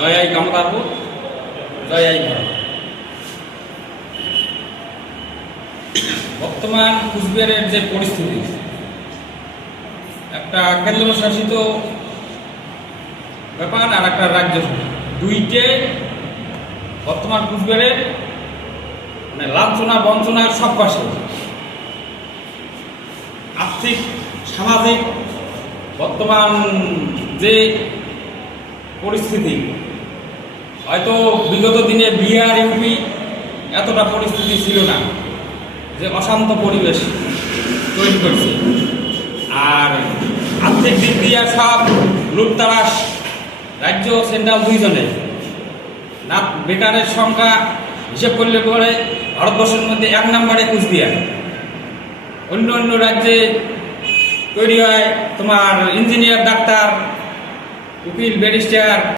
জয় আই কামতারপুর, জয় আই ভারত। বর্তমান কুচবিহারের যে পরিস্থিতি, একটা কেন্দ্রশাসিত ব্যাপার আর একটা রাজ্য দুইটে বর্তমান কুচবিহারের মানে লাঞ্ছনা বঞ্চনার সব পাশে আর্থিক সামাজিক বর্তমান যে পরিস্থিতি, হয়তো বিগত দিনে বিহার ইউপি এতটা পরিস্থিতি ছিল না, যে অশান্ত পরিবেশ তৈরি করছে। আর আর্থিক দিক দিয়ে সব লুটতারাস, রাজ্য সেন্ট্রাল দুইজনে না। বেকারের সংখ্যা হিসেব করলে পরে ভারতবর্ষের মধ্যে 1 নম্বরে কুচবিহার। অন্য অন্য রাজ্যে তৈরি হয় তোমার ইঞ্জিনিয়ার, ডাক্তার, উকিল, ব্যারিস্টার।